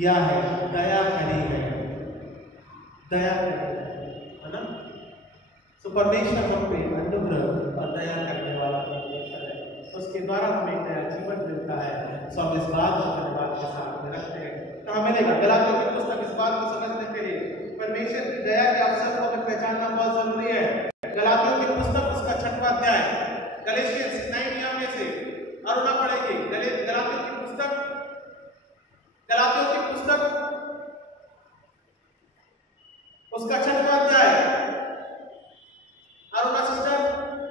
किया है, दया करी है, दया करी है ना। तो परमेश्वर हम पे अनुग्रह और दया करने वाला परमेश्वर है, उसके द्वारा हमें नया जीवन मिलता है। सो हम इस बात को धन्यवाद के साथ में रखते हैं। कहाँ मिलेगा? गलातियों की पुस्तक इस बात को समझने के लिए परमेश्वर की दया के अवसर को हमें पहचानना बहुत जरूरी है। गलातियों की पुस्तक उसका 6वां अध्याय, गलेशियंस नए नियम में से अरुणा पढ़ेगी। गलातियों की पुस्तक उसका 6वां अध्याय। अरुणा सिस्टर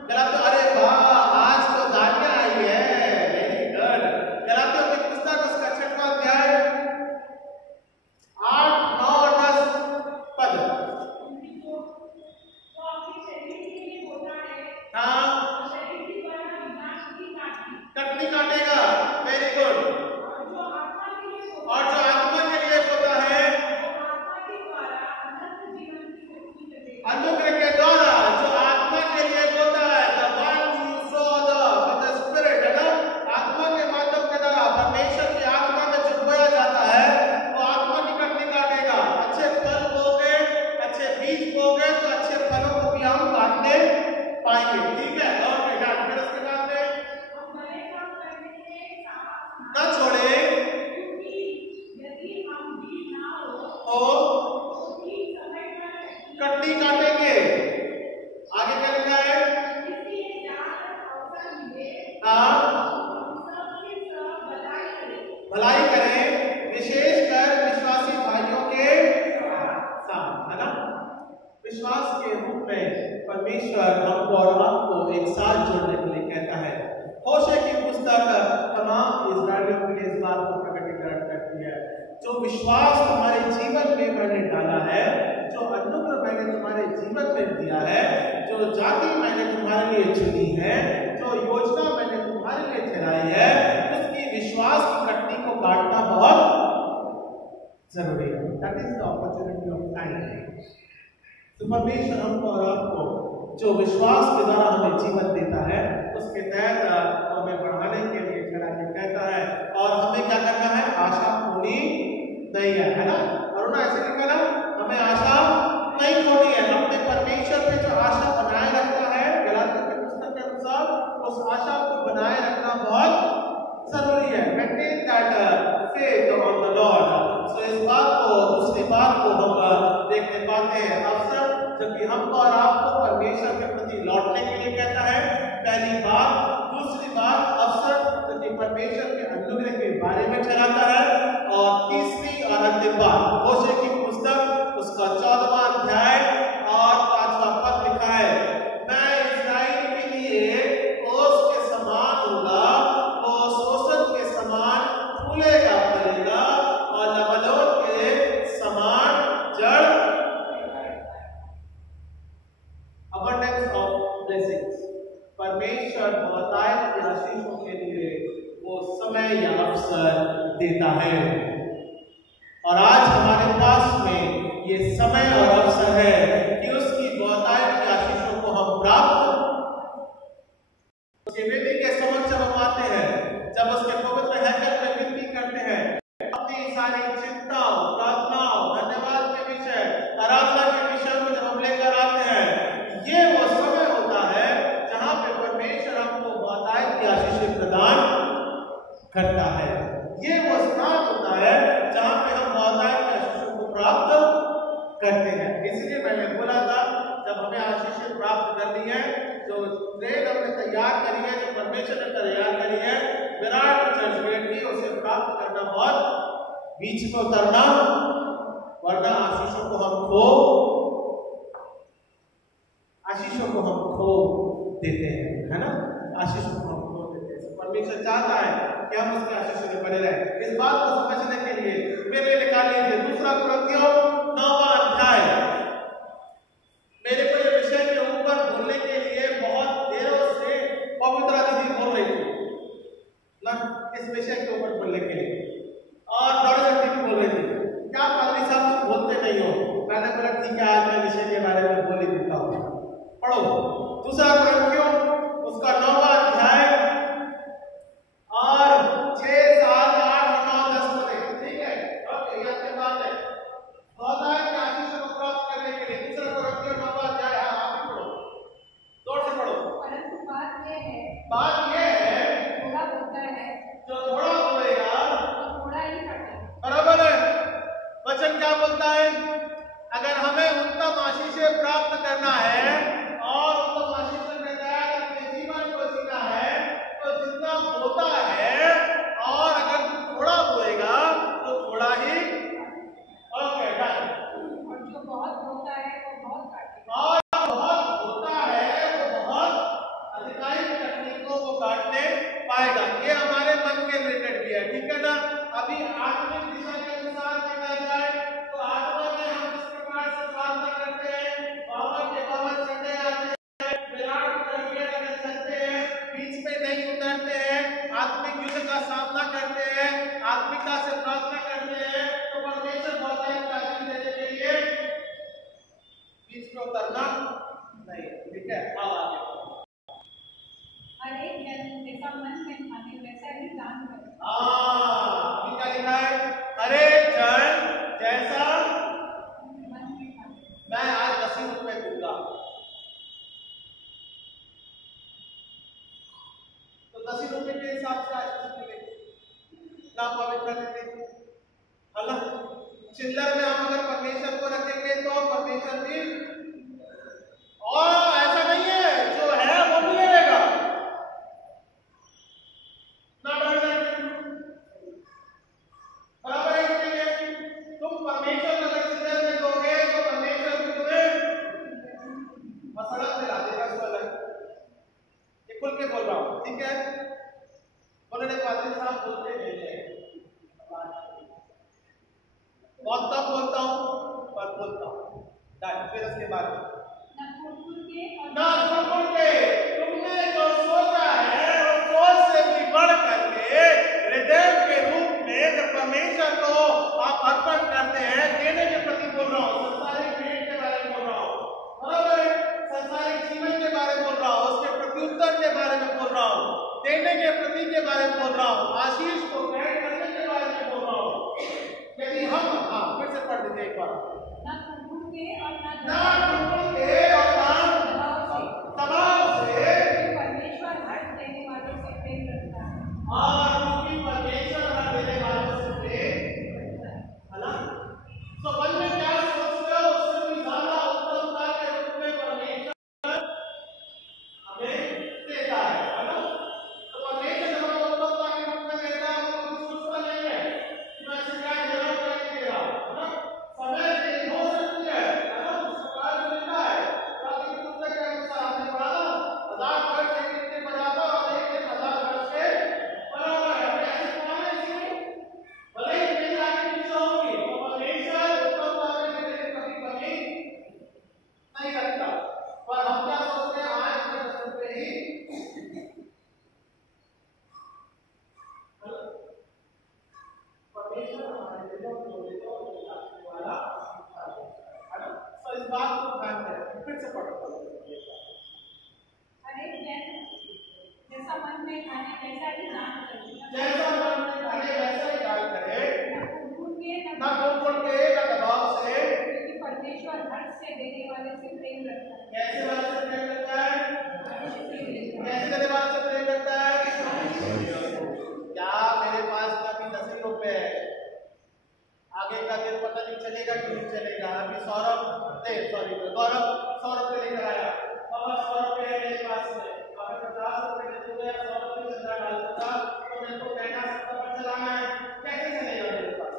गलातियों, अरे वाह आज तो गालियां आई है, वेरी गुड। गलातियों की पुस्तक उसका 6वां अध्याय 8, 9 और 10 पद। हाँ, कटनी काटेगा, वेरी गुड। और जो आत्मा के लिए होता है अनुग्रह के द्वारा, जो आत्मा के लिए होता है, the one you saw with the spirit, है ना, आत्मा के माध्यम के द्वारा परमेश्वर की आत्मा में जो बोया जाता है वो आत्मा की कटनी काटेगा। अच्छे फल बोगे, अच्छे बीज बोगे तो अच्छे फलों को भी हम काटने पाएंगे, ठीक है। और फिर उसके बाद में न छोड़े कटनी काटेंगे। आगे क्या लिखा है? हाँ, भलाई करें विशेषकर विश्वासी भाइयों के साथ, है ना। विश्वास के रूप में परमेश्वर हमको और आपको एक साथ जोड़ने के लिए कहता है। होशे की पुस्तक तमाम इस्राएलियों के लिए इस बात को प्रकटीकरण करती है। जो विश्वास तुम्हारे जीवन में मैंने डाला है, जो अनुग्रह मैंने तुम्हारे जीवन में दिया है, जो जाति मैंने तुम्हारे लिए चुनी है, जो योजना मैंने तुम्हारे लिए चलाई है, उसकी विश्वास की कटनी को काटना बहुत जरूरी है। That is the opportunity of time. तो परमेश्वर हमको और आपको जो विश्वास के द्वारा हमें जीवन देता है उसके तहत हमें बढ़ाने के लिए खड़ा के कहता है। और हमें क्या करना है? आशा खोनी नहीं है ना। अरुणा ऐसे लिखा ना, हमें आशा नहीं खोनी है। अपने परमेश्वर पे जो आशा बनाए रखना है, गलातियों की पुस्तक के अनुसार उस आशा को बनाए रखना बहुत जरूरी है। Maintain that faith on the lord. So इस बात को, दूसरी बात को हम देखने पाते हैं, अवसर जबकि हमको और आपको परमेश्वर के प्रति लौटने के लिए कहता है, पहली बात। दूसरी बात अवसर जबकि परमेश्वर के अनुग्रह के बारे में चलाता है। और तीसरी और अंतिम बात, होशे की पुस्तक उसका 14वां अध्याय और 5वां पद लिखा है, मैं इस्राएल के लिए ओस के समान होगा, वो सोसन के समान फूलेगा फलेगा और लबनोन के समान जड़। Abundance of blessings. परमेश्वर बहुतायत के आशीषों के लिए वो समय या अवसर देता है। और आज हमारे पास में ये समय और अवसर है कि उसकी बहुतायत के आशीषों को हम प्राप्त उसके वेदी के समक्ष हम आते हैं, जब उसके पवित्र हैकल में विनती करते हैं, अपनी सारी चिंताओं, प्रार्थनाओं, धन्यवाद के विषय, आराधना के विषय को जब हम लेकर आते हैं, ये वो समय होता है जहां पे परमेश्वर हमको बहुतायत की आशीष प्रदान करता है। ये वो स्थान होता है जहां पे हम बहुतायत की आशीषों को प्राप्त करते हैं। इसलिए मैंने बोला था, जब हमें आशीष प्राप्त करनी है, जो ट्रेन हमने तैयार करी है, जो परमेश्वर ने तैयार करी है, विराट चर्च गेट की, उसे प्राप्त करना बहुत बीच में उतरना, वरना आशीषों को हम खो देते हैं, है ना। आशीषों को हम खो देते हैं। परमेश्वर चाहता है कि हम उसके आशीष में बने रहें। इस बात को समझने के लिए मेरे निकाल लीजिए 2 कुरिन्थियों 9वां अध्याय। मेरे को ये विषय के ऊपर बोलने के लिए बहुत देरों से पवित्रा दीदी बोल रही थी ना, इस विषय के ऊपर बोलने के लिए, और दौड़ भी बोल रही थी, क्या पादरी साहब तुम बोलते नहीं हो। मैंने बोला ठीक है, आज मैं विषय के बारे में बोल ही देता हूँ। पढ़ो 2 कुरिन्थियों उसका 9वां अध्याय और 6, 7, 8, 9, ना पवित्रता थी, है ना। चिल्लर में हम अगर परमेश्वर को रखेंगे तो परमेश्वर भी, और ऐसा नहीं है जो है वो भी रहेगा, ना डर जाए, बराबर है। तुम परमेश्वर अगर चिल्लर में दोगे तो परमेश्वर भी तुम्हें मसला में ला देगा। ये खुल के बोल रहा हूँ, ठीक है। उन्होंने पादरी साहब बोलते हैं, बहुत कम बोलता हूँ पर बोलता हूँ, फिर उसके बाद ना खुल के तुमने जो सोचा है वो सोच से भी बढ़ करके हृदय के रूप में जब परमेश्वर को आप अर्पण करते हैं, देने के प्रति बोल रहा हूँ, संसारिक भेंट के बारे में बोल रहा हूँ, बराबर है, संसारिक जीवन के बारे में बोल रहा हूँ, उसके प्रत्युत्तर के बारे में बोल रहा हूँ, देने के प्रति के बारे में बोल रहा हूँ, आशीष को ग्रहण करने के बारे में बोल रहा हूँ। यदि हम, हाँ फिर से पढ़ दीजिए एक बार, ना खुल के और ना दबाव से परमेश्वर हट देने वालों से प्रेम रखता है, और क्योंकि परमेश्वर हट देने वालों से प्रेम है ना। तो मन में क्या सोचते हो उससे भी ज्यादा उत्तमता के रूप में परमेश्वर हमें देता है ना। तो परमेश्वर हमें उत्तमता के रूप में देता है, वो कुछ सोचता नहीं है कि मैं इससे क्या जवाब करके दे रहा हूँ, है ना। समय देरी हो सकती है ना, सरकार मिलता है, ताकि पुस्तक के अनुसार हमने पढ़ा ना, 1000 वर्ष एक के बराबर और एक 1000 वर्ष के बराबर है। हमने ऐसे पढ़ा है इसमें, भले ही मेरी आगे पीछे होगी तो परमेश्वर उत्तमता में कभी कमी नहीं रखता। पर हम क्या सोचते हैं, आज के दर्शन पे ही परमेश्वर हमारे दिलों को वाला है ना। तो इस बात को ध्यान दें, फिर से पढ़ो। जैसा मन में खाने वैसा ही दान करे, जैसा मन में खाने वैसा ही दान करे, ना बोल के ना दबाव से, क्योंकि परमेश्वर हट से देने वाले से प्रेम रखता है। कैसे वाले से प्रेम करता है, कैसे देने वाले से प्रेम करता है। क्या मेरे पास अभी 10 रुपए है, आगे का दिन पता नहीं चलेगा कि नहीं चलेगा। अभी गौरव 100 रुपए लेकर आया, बाबा 100 रुपए है मेरे पास में, अगर 50 रुपए दे दूंगा, 100 रुपए चंदा डाल दूंगा तो मेरे को कहना सकता पर चलाना है, कैसे चलेगा मेरे पास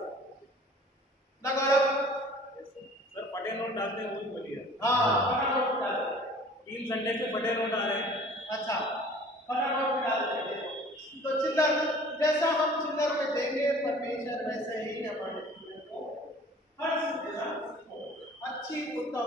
ना गौरव। सर फटे नोट डालते हैं, वो भी बोलिए। हाँ फटा नोट डालते हैं, 3 संडे से फटे नोट आ रहे हैं। अच्छा फटा नोट डालते हैं। तो चिल्लर, जैसा हम चिल्लर में देंगे परमेश्वर वैसे ही हमारे जीवन को हर अच्छी उत्तम